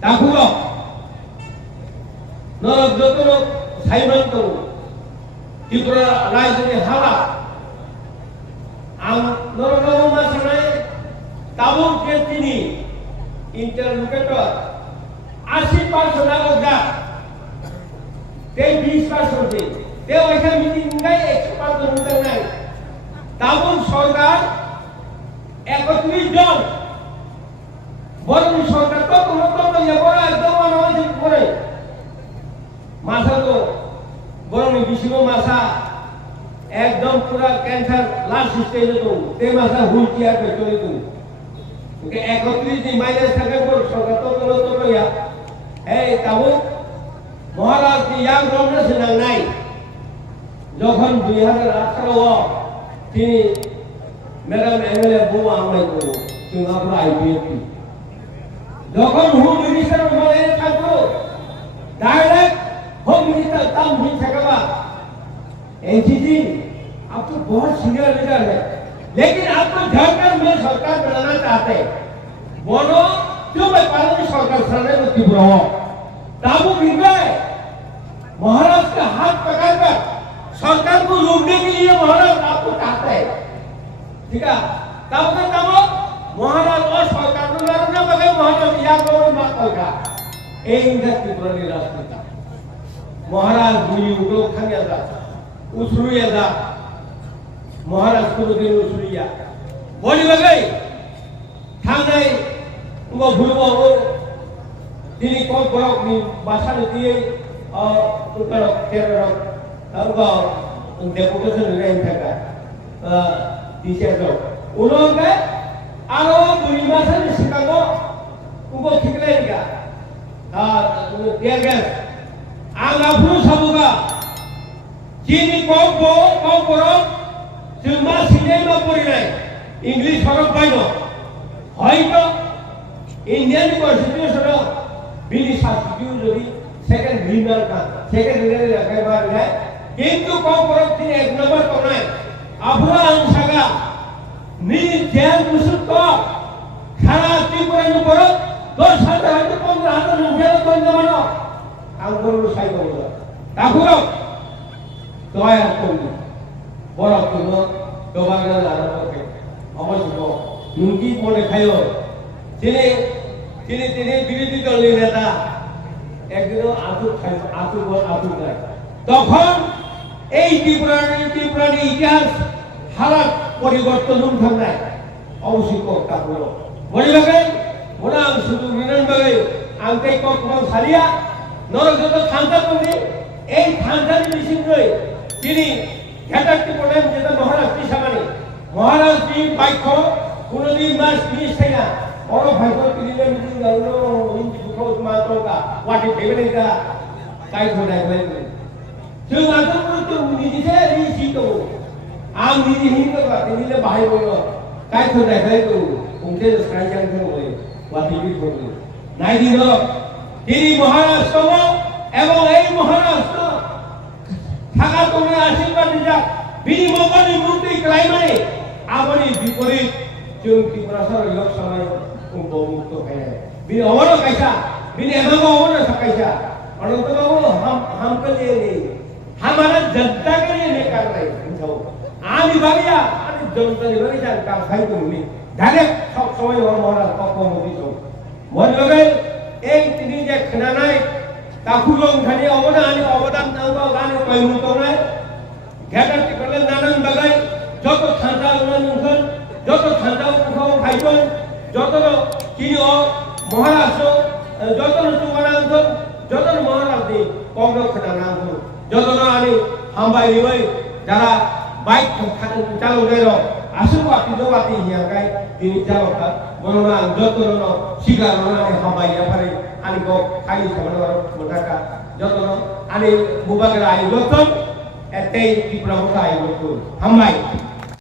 Dakugo no jotoro Simon to Tripura Rajani Hala ang norono masanay tabung ketini interlocutor 80% agogda te 20% te oisa meeting ngai 100% ngai tabung সরকার 31 জন বরং সরকার তো কোনো তো এবরা একদম অনৈতিক করে মাথা তো বরং বিশিব মাথা একদম পুরা ক্যান্সার লাস্ট স্টেজে তো তে মাথা হুইলচেয়ার পে চলে তো ওকে 31 দিন মাইনাস থাকে বল সরকার তো কোনো তো ইয়া এই তাবু মহারাজ কি ইয়াং রমনা সেনা নাই যখন 2018 তিনি ম্যাডাম এমএলএ বউ আমলাই করব তুমি আমরা আইপিএফটি যখন হোম मिनिस्टर বলে থাকো डायरेक्ट होम मिनिस्टर तब नहीं सकेगा एनसीसी आप तो बहुत सीनियर लीडर है लेकिन आपको झारखंड में सरकार बनाना चाहते हैं बोलो क्यों मैं पार्टी सरकार सामने में त्रिपुरा हो ताबू गिर महाराष्ट्र का हाथ पकड़कर सरकार को रोकने के लिए महाराष्ट्र आपको चाहते हैं ठीक है तब का तब महाराष्ट्र और सरकार को लड़ना बगैर महाराष्ट्र या कोई बात होगा एक त्रिपुरा की राष्ट्रपति महाराज बुरी उगलो खांगा उसरुया महाराज को दिन उसरुया बोली बगै थांनाय उगो भुलबो दिनी को बरक नि भाषा दिए उत्तर केरल उगो डेपुटेशन रेन थाका दिसे जो उनोंगे आरो बुरी भाषा नि सिकागो उगो खिकलेगा देरगेस ang apro sabuga chini ko koro juma cinema porinai english horok paino hoito indian constitution bini substitute jodi second winner ka second winner rakai bar hai kintu ko koro tin ek number konai apro angsaga ni jam musuk ko khara tripura nu koro 10,000 15,000 rupiah to jamano angkoro sai ko takugo toya ko bora ko dobaga la ko amaso nungi mone khayo tini বিরোধী দলের নেতা একদিন আতু নাই তখন এই ত্রিপুরার ইতিহাস হালাত পরিবর্তন নাই অবশ্যই তাকুলো বলি বাগে ওরা শুধু বিনন বাগে আংকে কখনো সারিয়া নরজত খান্তা করি এই খান্তার মিশিং রই তিনি ঘাটাটি পড়েন যেটা মহারাষ্ট্র সামানি মহারাষ্ট্র বাক্য কোনদিন মাস ফিনিশ হয় না বড় ভাইকো তিরিলে মিটিং গাউলো ইনজি দুখো মাত্রকা ওয়াটি ফেভেলেটা কাই খোদাই হই जों आंखौ तो निजे रिसि तो आं निजे हिंदो का तिनिले बाहाय बोलो काई खौदाय खै तो उंटे स्काय जां खौ होय वाति बि खौ नाय दिनो তিনি মহারাষ্ট্র এবং এই মহারাষ্ট্র থাকা তোমরা আশীর্বাদ দিযা বিনিময়নি মন্ত্রী ক্লাইমানে আপনি বিপরীত जों ত্রিপুরা সরকার লোকসভায় মুক্ত হয় বিনি অবর কাইসা বিনি এমাগো অবর সকাইসা অনন্ত বাবু हम के लिए नहीं हमारा जनता के लिए नहीं कर रहे हैं आम विभागिया अरे जनता विभागी जान काम खाई तो नहीं डायरेक्ट सब समय और महाराज को मोदी जो मन लगे एक तिनी जे खनानाय ताकुलों खाली अवदान नांगौ गाने कोई मुतो নাই घेटर टिकले नानान बागाय যত ঠান্ডা উন্নয়ন যত ঠান্ডা উঠাও খাইছেন যত কিও মহারাষ্ট্র যত চুমানাঞ্চল যত মহারাষ্ট্র কংগ্রেস খানানাঞ্চল যত আনি হামবাই নিবাই যারা বাইক চালানোর আশুবাতি জবাতি হিয়াগাই তিনি চালকা বলনা যত শিকার আনি হামবাই পারে আনি গো খাই সামনে মোটাকা যত আনি বুবাগরা আই লতন এতেই ত্রিপুরা ভাষা আই লতন হামবাই